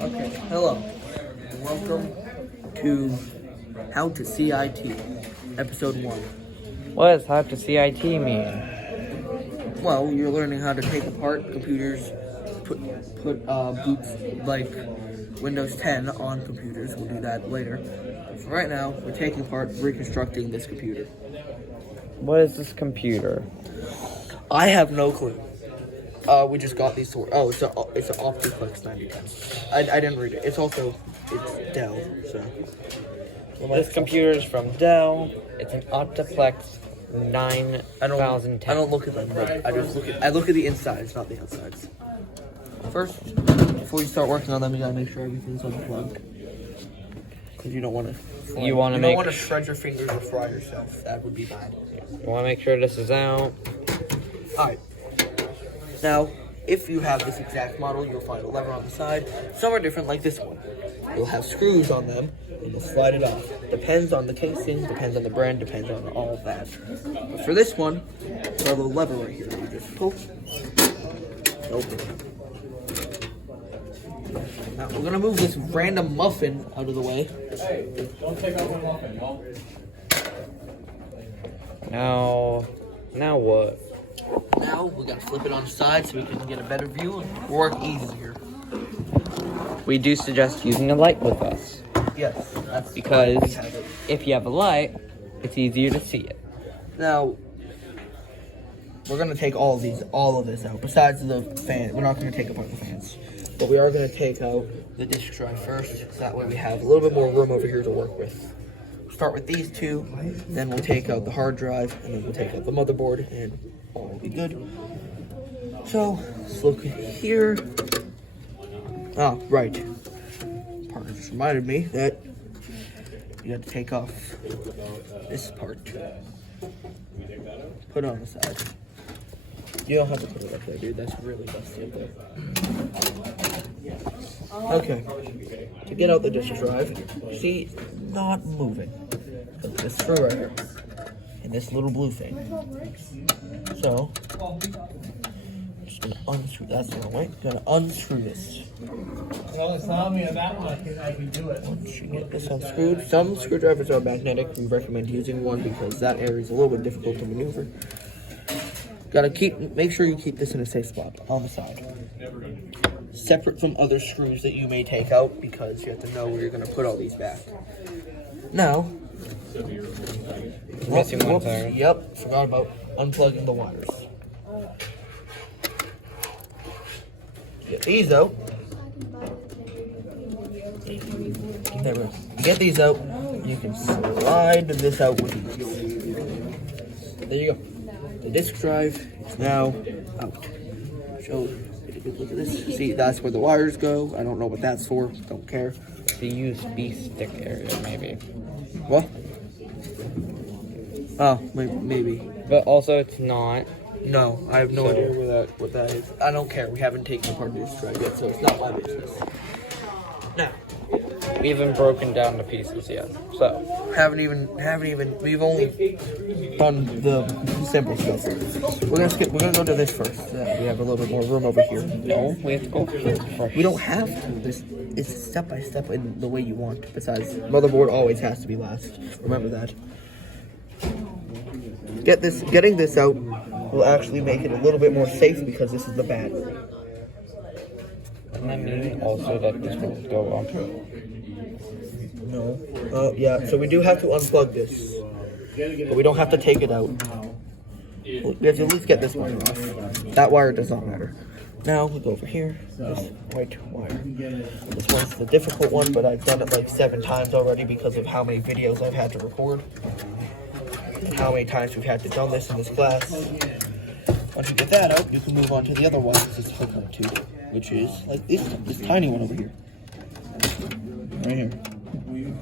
Okay, hello. Welcome to How to C.I.T. Episode 1. What does how to C.I.T mean? Well, you're learning how to take apart computers, put boots like Windows 10 on computers. We'll do that later. So right now, we're taking apart, reconstructing this computer. What is this computer? I have no clue. We just got these sort. Oh, it's an Optiplex 9010. I didn't read it. It's Dell. So This computer is from Dell. It's an Optiplex 9010. I don't look at them. I look at the insides, not the outsides. First, before you start working on them, you gotta make sure everything's unplugged. Because you don't want to. You don't want to shred your fingers or fry yourself. That would be bad. You want to make sure this is out. All right. Now, if you have this exact model, you'll find a lever on the side. Some are different, like this one. You'll have screws on them, and you'll slide it off. Depends on the casing, depends on the brand, depends on all of that. But for this one, there's a little lever right here. You just pull, open. Now, we're gonna move this random muffin out of the way. Hey, don't take out the muffin, y'all. Now what? Now, we gotta flip it on the side so we can get a better view and work easier. We do suggest using a light with us. Yes, that's Because why we have it. if you have a light, it's easier to see it. Now, we're gonna take all of this out. Besides the fan, we're not gonna take apart the fans, but we are gonna take out the disk drive first. So that way we have a little bit more room over here to work with. Start with these two, then we'll take out the hard drive, and then we'll take out the motherboard, and all will be good. So let's look here. Ah, right. Partner just reminded me that you have to take off this part. Put it on the side. You don't have to put it up there, dude. That's really dusty up there. Okay. To get out the disk drive, see, it's not moving. Because this screw right here. And this little blue thing. So, just gonna unscrew. That's the wrong way. Gonna unscrew this. Well, it's telling me on that one, I can do it. Once you get this unscrewed, some screwdrivers are magnetic. We recommend using one because that area is a little bit difficult to maneuver. Make sure you keep this in a safe spot on the side. Separate from other screws that you may take out because you have to know where you're gonna put all these back. Now, Missing one tire. Yep, forgot about unplugging the wires. Get these out. There we go. Get these out. You can slide this out with ease. There you go. The disk drive is now out. Show. Get a good look at this. See, that's where the wires go. I don't know what that's for. Don't care. The USB stick area, maybe. What? Oh, maybe. But also, it's not. No, I have no idea what that is. I don't care. We haven't taken apart this drive yet, so it's not my business. Now, We haven't broken down the pieces yet. So, we've only done the simple stuff. We're gonna go to this first. We have a little bit more room over here. no, we have to go here first. We don't have to. This is step by step in the way you want. Besides, motherboard always has to be last. Remember that. Getting this out will actually make it a little bit more safe because this is the battery. Doesn't that mean also that this will go up? No. Yeah, so we do have to unplug this. But we don't have to take it out. We have to at least get this wire off. That wire does not matter. Now we go over here. This white wire. This one's the difficult one, but I've done it like 7 times already because of how many videos I've had to record. And how many times we've had to done this in this class. Once you get that out, you can move on to the other one it's hooked up to, which is like this tiny one over here. Right here.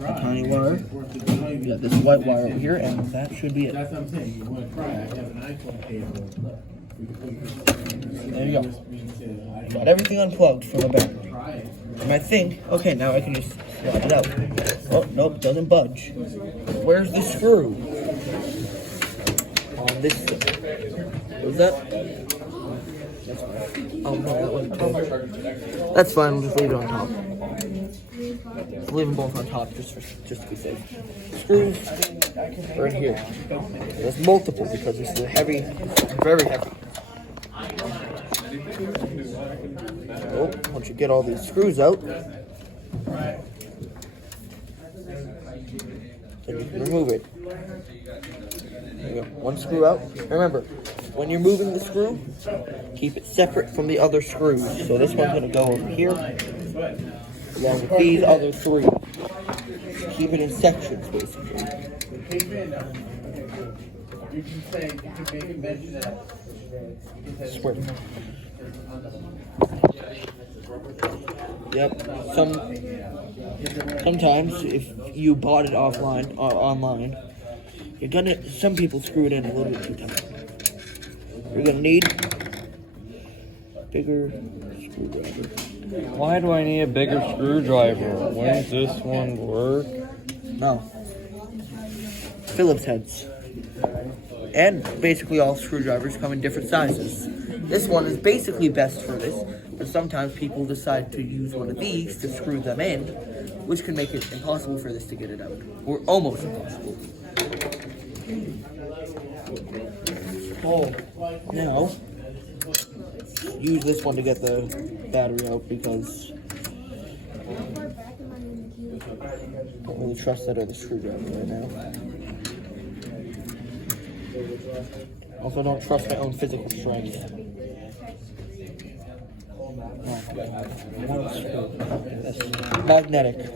A tiny wire. You got this white wire over here, and that should be it. That's what I'm saying. You want to try. I have an iPhone cable. There you go. Got everything unplugged from the battery. And I think, okay, now I can just slide it out. Oh, nope, doesn't budge. Where's the screw? On this side. What was that? That's fine. Oh, no, that wasn't top. That's fine, we'll just leave it on top. Leave them both on top just to be safe. Screws are in here. There's multiple because this is heavy, very heavy. So, once you get all these screws out, then you can remove it. There you go. One screw out. Remember, when you're moving the screw, keep it separate from the other screws. So this one's going to go over here, along with these other three. Keep it in sections, basically. Swear. Yep. Sometimes if you bought it offline or online, some people screw it in a little bit too tight. You're gonna need a bigger screwdriver. Why do I need a bigger screwdriver? Wouldn't this one work? No. Phillips heads. And basically all screwdrivers come in different sizes. This one is basically best for this, but sometimes people decide to use one of these to screw them in, which can make it impossible for this to get it out. Or almost impossible. Now, use this one to get the battery out because I don't really trust that other screwdriver right now. Also, don't trust my own physical strength. Magnetic.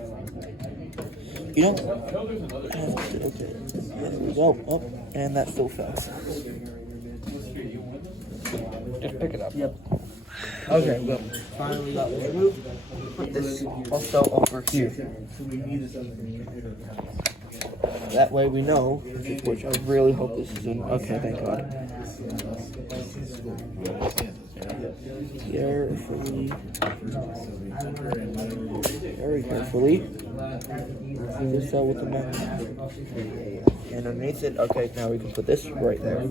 You don't. Okay. There we go. Oh, and that still fell. Just pick it up. Yep. Okay, well, finally got this removed. Put this also over here. That way we know which I really hope this is in. Okay, thank God. Carefully. Very carefully. Move this out with the magnet. And underneath it, okay, now we can put this right there.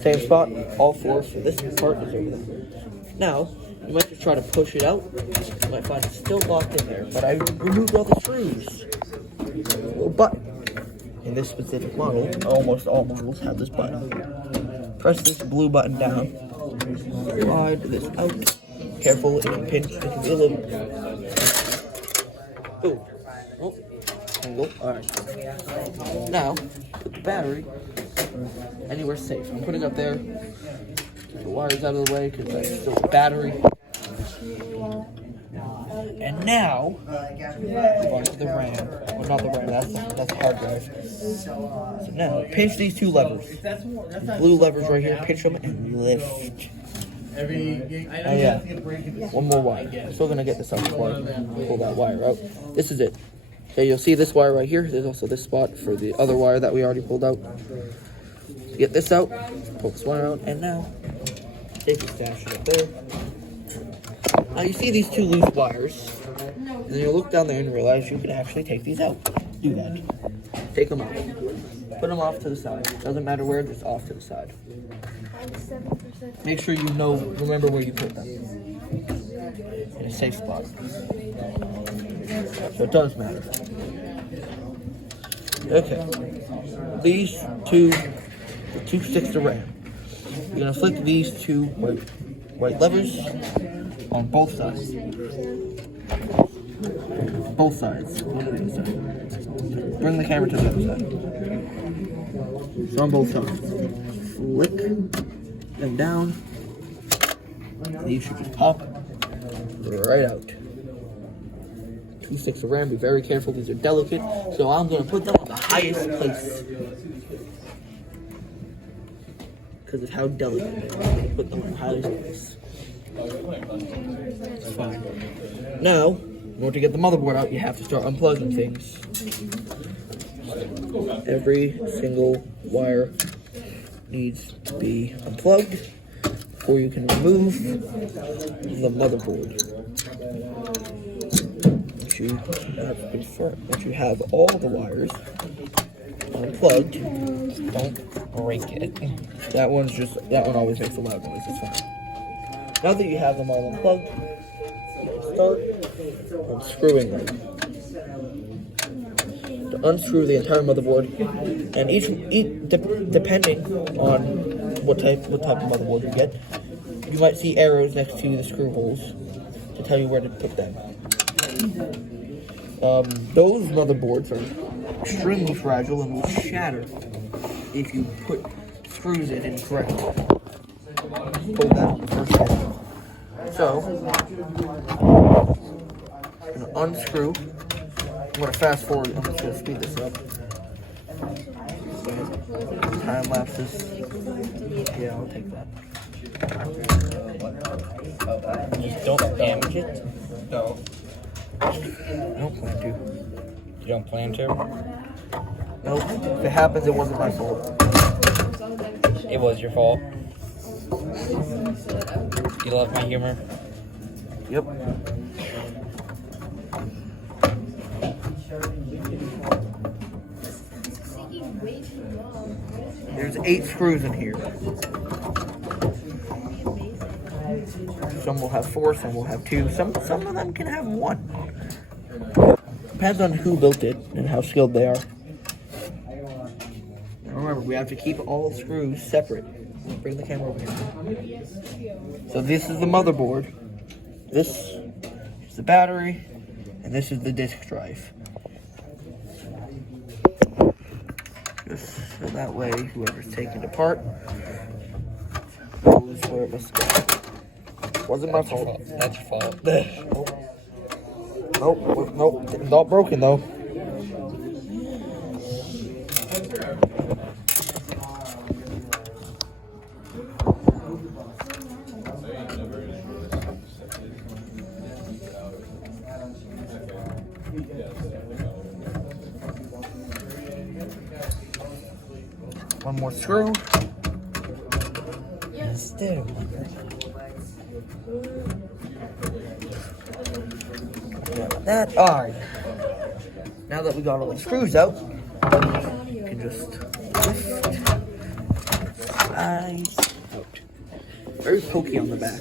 Same spot, all four, so this part is over there. Now, you might just try to push it out. You might find it's still locked in there, but I removed all the screws. Little button. In this specific model, almost all models have this button. Press this blue button down. Slide this out. Careful, it can pinch. It can be a little. Ooh. Oh. Angle. Alright. Now, put the battery anywhere safe. I'm putting it up there. Keep the wires out of the way because that's still a battery. And now, move on to the RAM. Well, not the RAM, that's the hard drive. So now, pinch these two levers. These blue levers right here, pinch them and lift. Oh yeah, one more wire. I'm still gonna get this out before I pull that wire out. This is it. Okay, you'll see this wire right here. There's also this spot for the other wire that we already pulled out. Get this out, pull this wire out, and now, take it, stash it up there. Now you see these two loose wires, and then you look down there and realize you can actually take these out. Do that. Take them out. Put them off to the side. Doesn't matter where, just off to the side. Make sure you remember where you put them. In a safe spot. So it does matter. Okay. These two, the two sticks of RAM. You're gonna flick these two white levers on both sides. Both sides. Go to the other side. Bring the camera to the other side. So on both sides. Flick them down. These should just pop right out. Two sticks of RAM. Be very careful. These are delicate. So I'm going to put them on the highest place. Because of how delicate they are. I'm going to put them on the highest place. It's fine. Now, in order to get the motherboard out, you have to start unplugging things. Every single wire needs to be unplugged before you can remove the motherboard. Once you have all the wires unplugged, Don't break it. that one always makes a loud noise, it's fine. Now that you have them all unplugged, start unscrewing them. To unscrew the entire motherboard, and depending on what type of motherboard you get, you might see arrows next to the screw holes to tell you where to put them. Those motherboards are extremely fragile and will shatter if you put screws in incorrectly. Hold that on the first head. So, I'm going to unscrew. I'm going to fast forward. I'm just going to speed this up. Time lapses. Yeah, I'll take that. Just don't damage it. No. I don't plan to. You don't plan to? Nope. If it happens, it wasn't my fault. It was your fault. You love my humor? Yep. There's 8 screws in here. Some will have 4, some will have 2, some of them can have 1. Depends on who built it and how skilled they are. Now remember, we have to keep all screws separate. Bring the camera over here. So this is the motherboard. This is the battery, and this is the disk drive. Just so that way, whoever's taking it apart knows where it must go. Wasn't my fault. That's your fault. Nope, not broken though. One more screw. Yes, do. That, alright. Now that we got all the screws out, you can just lift, slide out. Very pokey on the back.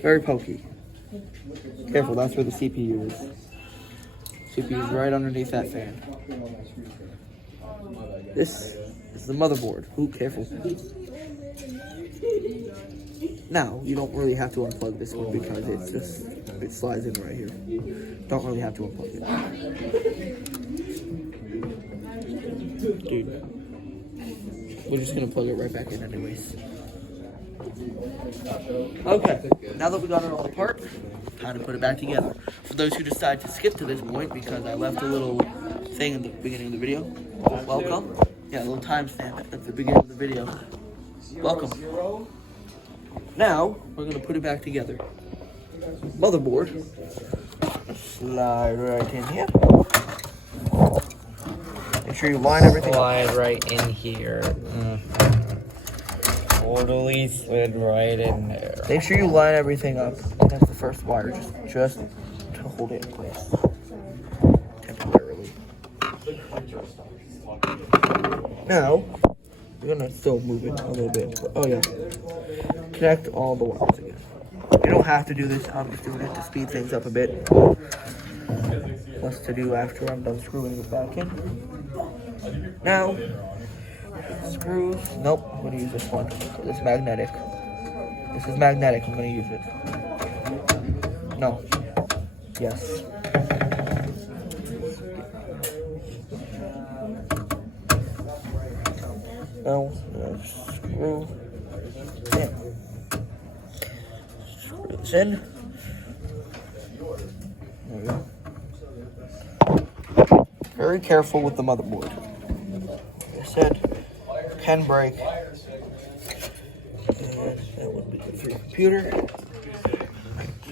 Very pokey. Careful, that's where the CPU is. CPU is right underneath that fan. This is the motherboard. Ooh, careful. Now, you don't really have to unplug this one because it slides in right here. Don't really have to unplug it. Dude, we're just gonna plug it right back in anyways. Okay, now that we got it all apart, time to put it back together. For those who decide to skip to this point because I left a little thing in the beginning of the video, welcome. Yeah, a little timestamp at the beginning of the video. Welcome. Now, we're going to put it back together. Motherboard. Slide right in here. Make sure you line everything Slide up. right in here. Totally slid right in there. Make sure you line everything up. That's the first wire, just to hold it in place. Temporarily. Now, we're going to still move it a little bit. Oh yeah. Connect all the wires again. You don't have to do this. I'm just doing it to speed things up a bit. Less to do after I'm done screwing it back in. Now, screws. Nope, I'm going to use this one. This is magnetic. This is magnetic. I'm going to use it. No. Yes. Now, screw in. Screw this in. There we go. Very careful with the motherboard. Like I said, can break. And that would be good for your computer.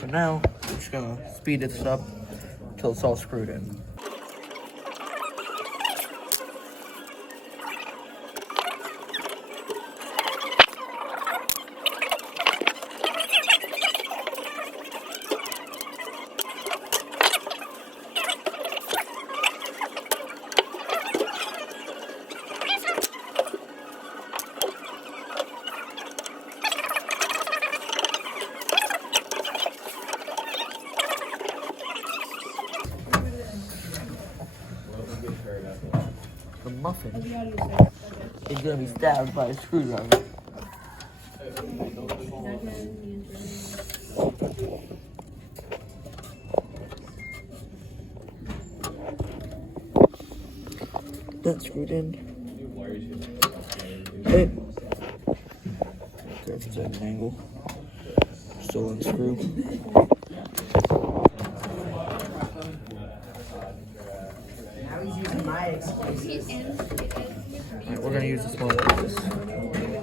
So now, I'm just going to speed this up until it's all screwed in. muffin is gonna be stabbed by a screwdriver. That's screwed in. Okay. If it's at an angle. Still unscrew. Alright, we're gonna use this one.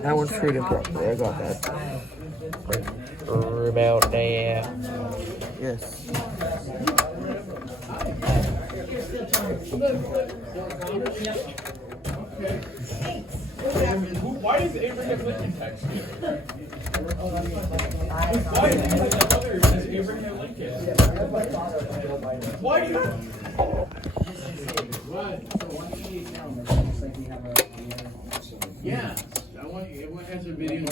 That one's screwed in properly. I got that. About there. Yes. Why does Abraham Lincoln text you? Why is the other says Abraham Lincoln? Why do you? Yeah, I want everyone has a video.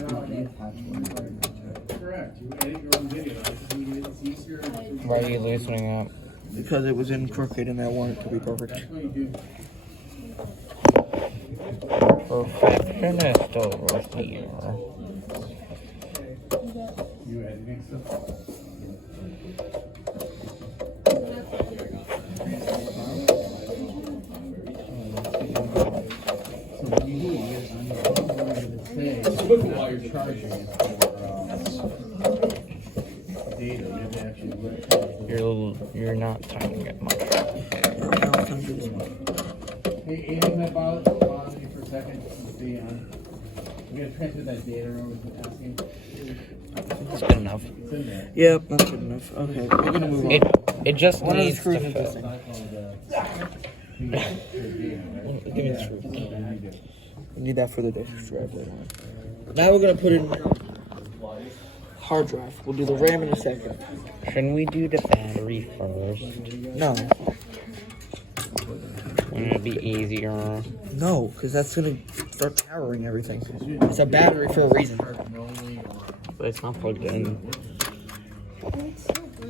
Correct. You edit your own video. It's easier. Why are you loosening up? Because it was in crooked and I want it to be perfect. That's what you do. Perfectionist over here. You editing stuff? While you're charging it for data, you have to actually look. You're not timing it much. Hey, anything that bothers me for a second, stay on. We gotta transfer that data over to asking. It's good enough. It's in there. Yep, that's good enough. Okay, we're gonna move on. It just One of the needs screws to is fit. missing. Give me the screw. We need that for the disk drive later on. Now we're gonna put in hard drive. We'll do the RAM in a second. Shouldn't we do the battery first? No, Wouldn't it be easier? no, because that's gonna start powering everything. It's a battery for a reason. But it's not plugged in.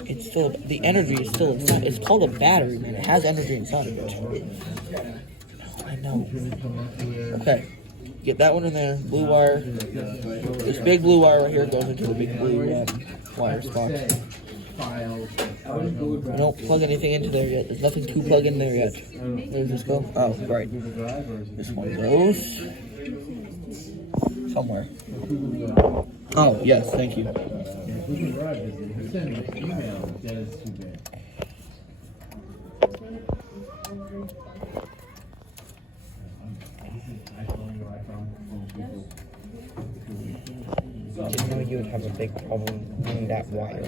It's still, the energy is still inside. It's called a battery, man. It has energy inside of it. I know. Okay, get that one in there. Blue wire. This big blue wire right here goes into the big blue wire spot. We don't plug anything into there yet. There's nothing to plug in there yet. Where does this go? Oh, right. This one goes somewhere. Oh, yes, thank you. Didn't know you would have a big problem in that wire.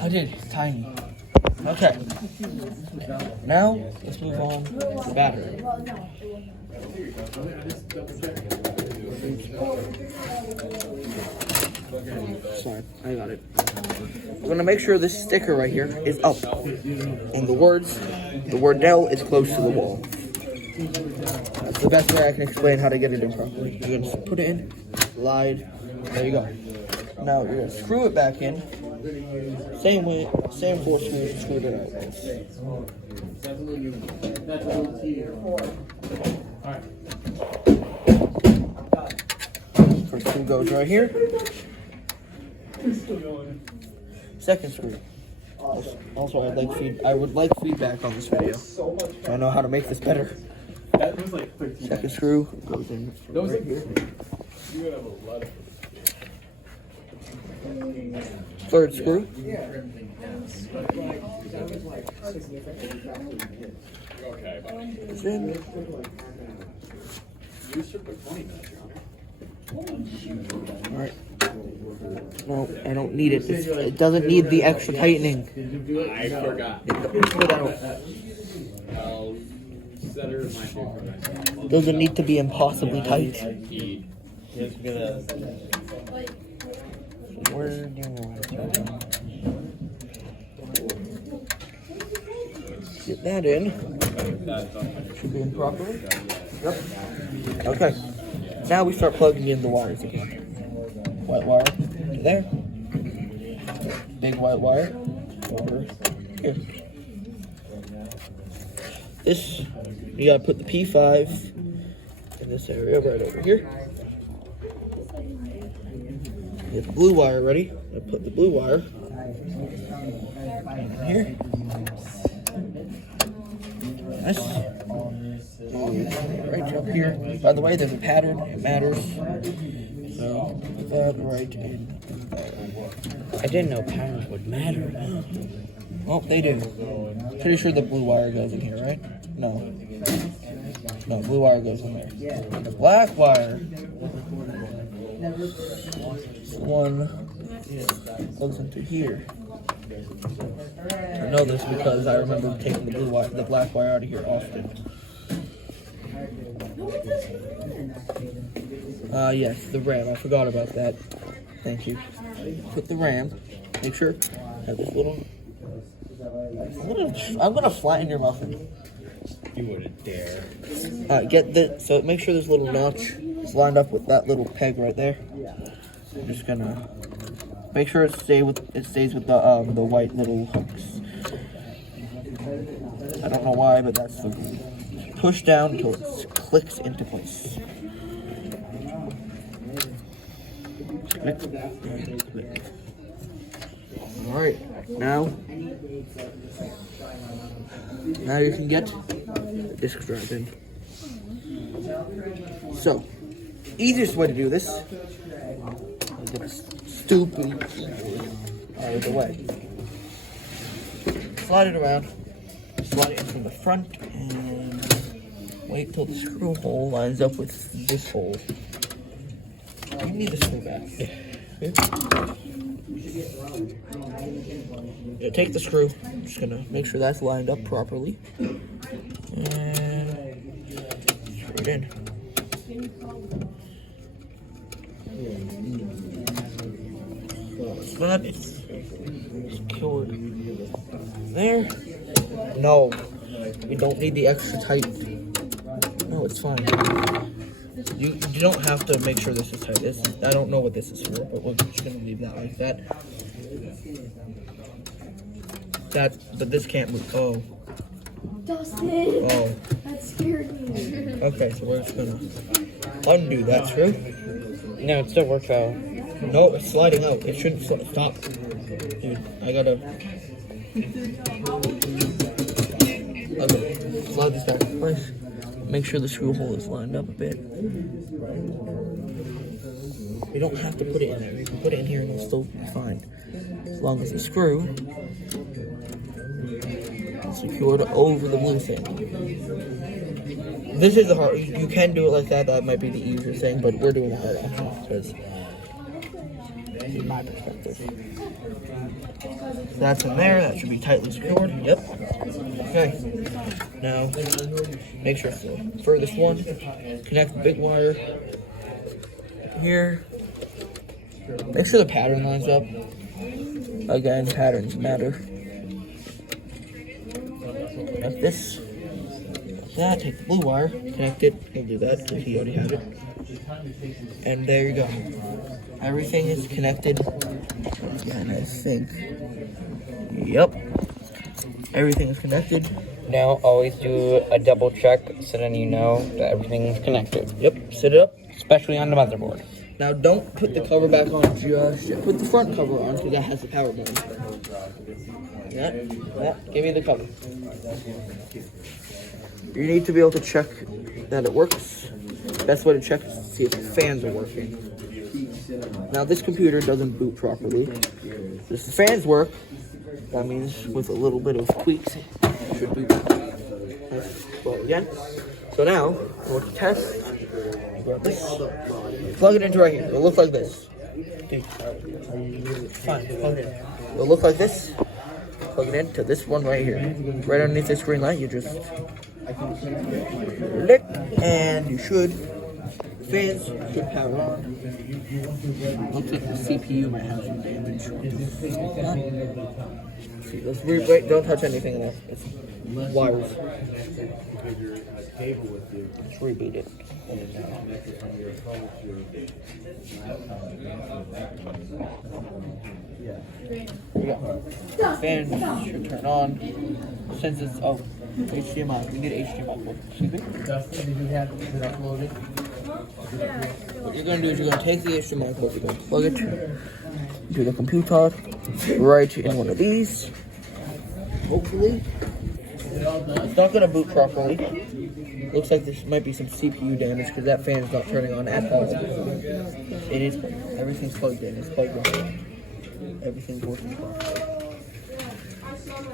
I did. It's tiny. Okay. Now, let's move on to the battery. Sorry, I got it. We're gonna make sure this sticker right here is up. And the word Dell is close to the wall. That's the best way I can explain how to get it in properly. You're gonna put it in, slide, there you go. Now you're gonna screw it back in. Same way, same four screws, screwed it out. First screw goes right here. Second screw. Also, I would like feedback on this video. I know how to make this better. Second screw goes in right here. Third screw. Goes in. Alright. No, I don't need it. It doesn't need the extra tightening. I forgot. I'll set her in my favorite. Doesn't need to be impossibly tight. Where do you want to? Get that in. Should be in properly. Yep. Okay. Now we start plugging in the wires again. White wire to there. Big white wire over here. this, you gotta put the P5 in this area right over here. Get the blue wire ready. I put the blue wire in here. This right up here. By the way, there's a pattern. It matters. So put that right in there. I didn't know patterns would matter. Oh, they do. Pretty sure the blue wire goes in here, right? No. No, blue wire goes in there. And the black wire, this one goes into here. I know this because I remember taking the black wire out of here often. Yes, the RAM. I forgot about that. Thank you. Put the RAM. Make sure have this little. I'm gonna flatten your muffin. You wouldn't dare. Get the so make sure this little notch is lined up with that little peg right there. I'm just gonna make sure it stays with the white little hooks. I don't know why, but that's the rule. Push down until it clicks into place. Click and click. All right, now you can get the disc drive in. So, easiest way to do this is get a stupid keyboard out of the way. Slide it around, slide it in from the front, and wait till the screw hole lines up with this hole. You need the screw back. Yeah, take the screw. I'm just gonna make sure that's lined up properly. And screw it in. So that is secured there. No, we don't need the extra tight. No, it's fine. You don't have to make sure this is tight. I don't know what this is for, but we're just gonna leave that like that. But this can't move. Oh. Dustin! Oh. That scared me. Okay, so we're just gonna undo that screw. No, it still works out. No, it's sliding out. It shouldn't stop. Dude, I gotta. Okay, slide this back in place. Make sure the screw hole is lined up a bit. You don't have to put it in there. You can put it in here and it'll still be fine. As long as the screw is secured over the blue thing. This is the hard. You can do it like that. That might be the easier thing, but we're doing the hard option because, in my perspective, that's in there. That should be tightly secured. Yep. Okay. Now, make sure it's the furthest one. Connect the big wire here. Make sure the pattern lines up. Again, patterns matter. Connect this. Like that. Take the blue wire. Connect it. He'll do that because he already had it. And there you go. Everything is connected. Again, I think. Yep. Everything is connected. Now, always do a double check so then you know that everything is connected. Yep. Set it up. Especially on the motherboard. Now, don't put the cover back on just yet. Put the front cover on because that has the power button. That. Give me the cover. You need to be able to check that it works. Best way to check is to see if the fans are working. Now, this computer doesn't boot properly. If the fans work, that means with a little bit of tweaks, it should boot. Well, again. So now, we'll test. Grab this. Plug it into right here. It'll look like this. Dude, fine. Plug it in. It'll look like this. Plug it into this one right here. Right underneath this green light, you just lick, and you should. Fans should power on. Looks like the CPU might have some damage. See, let's wait. Don't touch anything in there. It's wires. Let's reboot it. Here we go. Fans should turn on. Since it's HDMI. We need HDMI port. Excuse me. Dustin, did you have it uploaded? What you're gonna do is you're gonna take the HDMI port, you're gonna plug it into the computer, right in one of these. Hopefully, it's not gonna boot properly. Looks like there might be some CPU damage because that fan is not turning on at all. It is. Everything's plugged in. It's plugged in. Everything's working fine.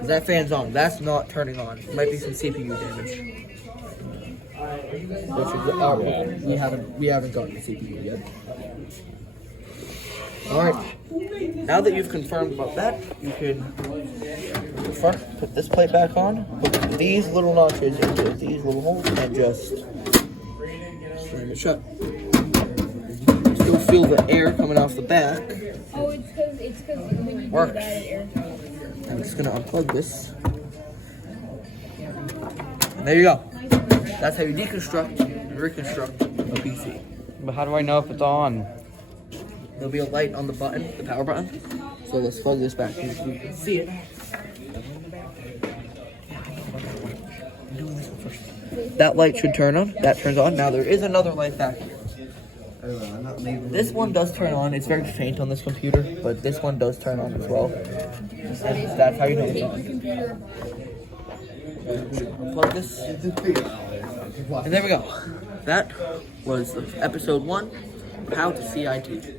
That fan's on. That's not turning on. Might be some CPU damage. Which is, we haven't gotten the CPU yet. All right. Now that you've confirmed about that, you can first put this plate back on. Put these little notches into these little holes and just slam it shut. Still feel the air coming off the back. Oh, it's because when you Works. do that, it air. I'm just gonna unplug this. And there you go. That's how you deconstruct and reconstruct a PC. But how do I know if it's on? There'll be a light on the button, the power button. So let's plug this back in so you can see it. I'm doing this one first. That light should turn on. That turns on. Now there is another light back here. This one does turn on. It's very faint on this computer, but this one does turn on as well. And that's how you know it's on. Plug this. And there we go. That was episode 1 of How to C.I.T.